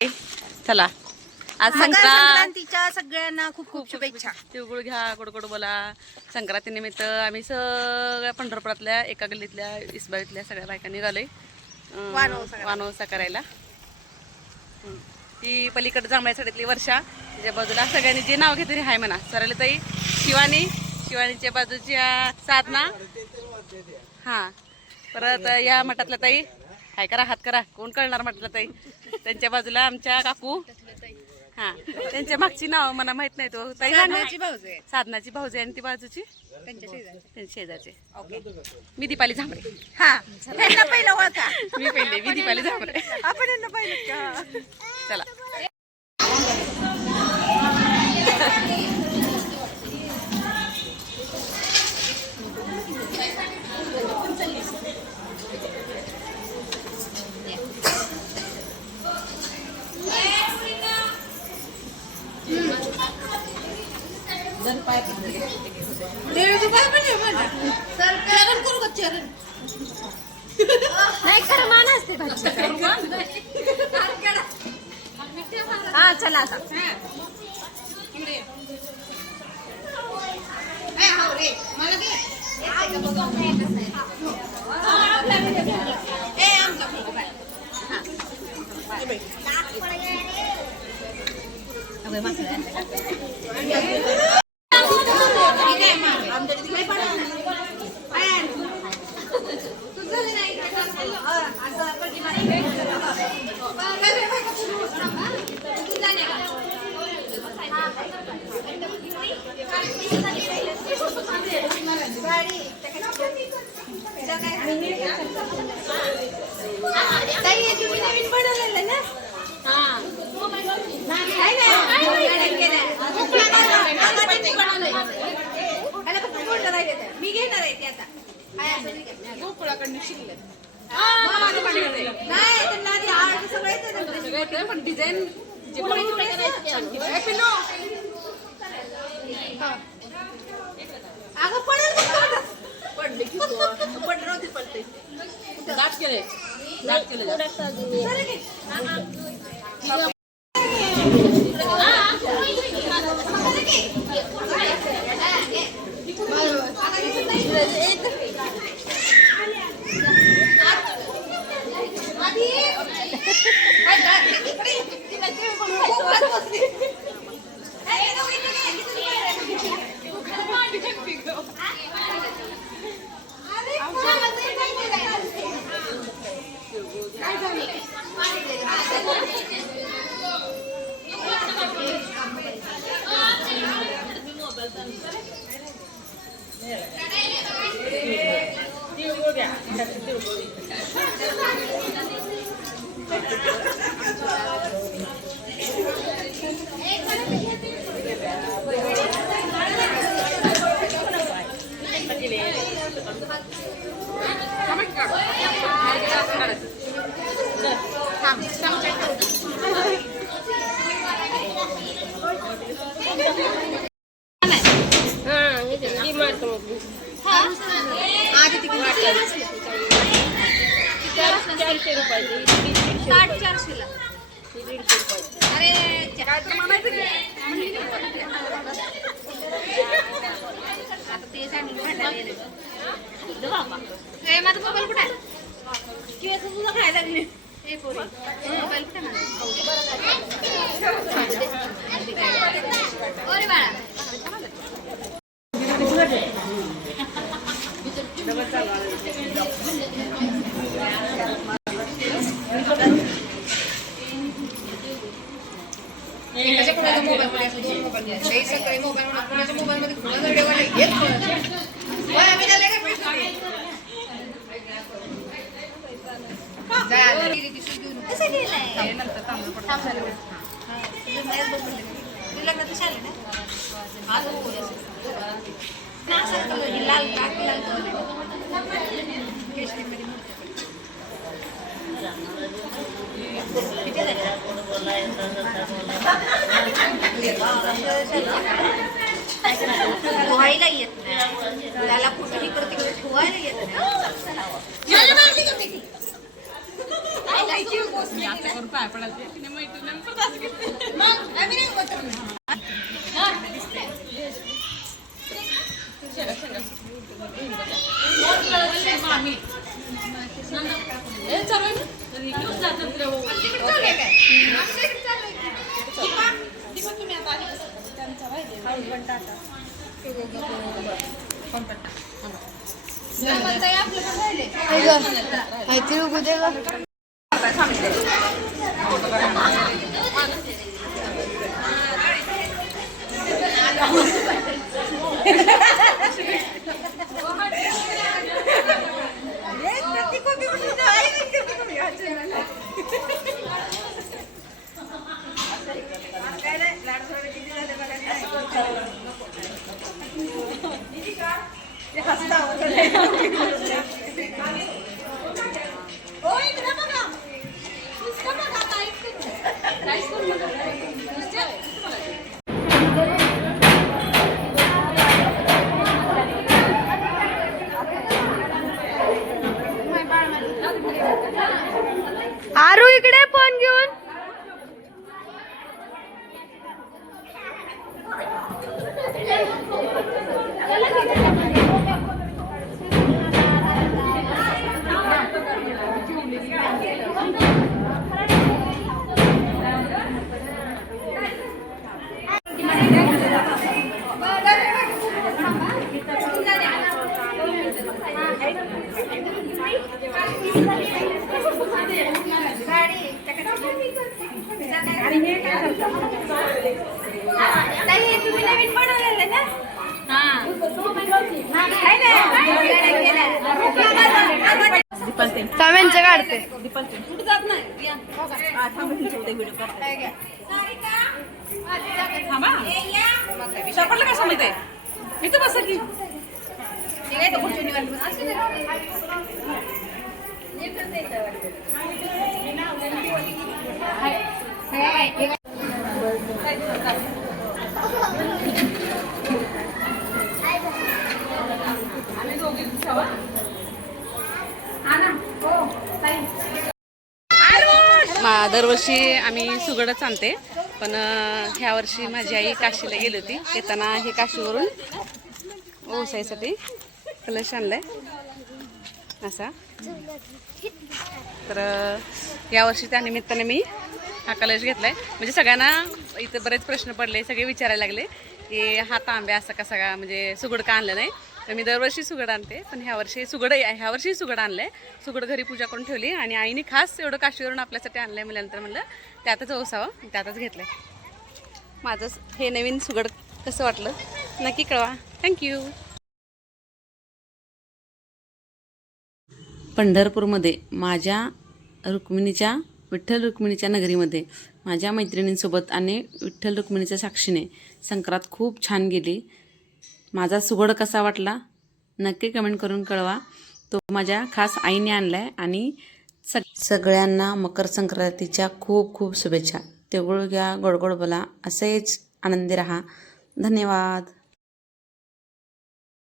चला आज संक्रांतीच्या सगळ्यांना खूप खूप शुभेच्छा. तिळगुळ घ्या, गोड बोला. संक्रांती निमित्त आम्ही सगळ्या पंढरपुरातल्या एका गल्लीतल्या इसबाईतल्या सगळ्या बायका निघालोय वानोसा करायला. ती पलीकडे जांभळ्यासाडीतली वर्षा, त्याच्या बाजूला सगळ्यांनी जे नाव घेतले हाय म्हणा. सरळ ताई शिवानीच्या बाजूच्या साधना, हां परत या मठातल्या ताई हाय करा, हात करा, कोण कळणार म्हटलं ताई. त्यांच्या बाजूला आमच्या काकू, हा त्यांच्या मागची नाव मला माहित नाही. तो ताई साधनाची भाऊजी आणि ती बाजूची त्यांच्या शेजारचे. मी दीपाली झांबरे. हा पहिलं ओळखा. मी पहिले मी दीपाली झांबरे. आपण पाहिलं. चला हा चला आता. मी घेणार आहे ते आता. गोकुळाकडनं शिकले नाही पण डिझाईन अगं पडले की पडले नव्हते पडते दाट केले माझा मोबाईल कुठे आहे? केस तुझा खायला लागले मोबाईल कुठे धुवायला येत नाही त्याला कुठे तिकडे धुवायला येत नाही. असं करून पाय पडायला तिने मैत्रिणी परत असं केलं. मामी ए चालू आहे ना तरी घेऊन जातात तिला हो. तुम्ही आता आधी त्यांचा आरू इकडे फोन घेऊन. तुम्ही नवीन बनवलेलं ना? कमेंटचं काढते. कुठे जात नाही या. थांबा तुमच्या व्हिडिओ करते. थांबा सापडलं का समजत आहे मी तर बस की दरवर्षी आम्ही सुगडच आणते, पण ह्या वर्षी माझी आई काशीला गेली होती. येताना हे काशीवरून ओसायसाठी कलश आणलाय असा. तर यावर्षी त्यानिमित्ताने मी हा कलश घेतलाय. म्हणजे सगळ्यांना इथं बरेच प्रश्न पडले, सगळे विचारायला लागले की हा तांब्या असा कसा का म्हणजे सुगड का आणलं नाही. तर मी दरवर्षी सुगड आणते, पण ह्या वर्षी सुगड आणलंय. सुगड घरी पूजा करून ठेवली आणि आईने खास एवढं काशीवरून आपल्यासाठी आणलंय. म्हटल्यानंतर म्हणलं त्यातच ओसावं, त्यातच घेतलंय. माझं हे नवीन सुगड कसं वाटलं नक्की कळवा. थँक्यू. पंढरपूरमध्ये माझ्या विठ्ठल रुक्मिणीच्या नगरीमध्ये माझ्या मैत्रिणींसोबत आणि विठ्ठल रुक्मिणीच्या साक्षीने संक्रांत खूप छान गेली. माझा सुगड कसा वाटला नक्की कमेंट करून कळवा. तो माझ्या खास आईने आणलाय. आणि सगळ्यांना मकर संक्रांतीच्या खूप खूप शुभेच्छा. तिळगुळ घ्या, गोड गोड बोला, असेच आनंदी राहा. धन्यवाद.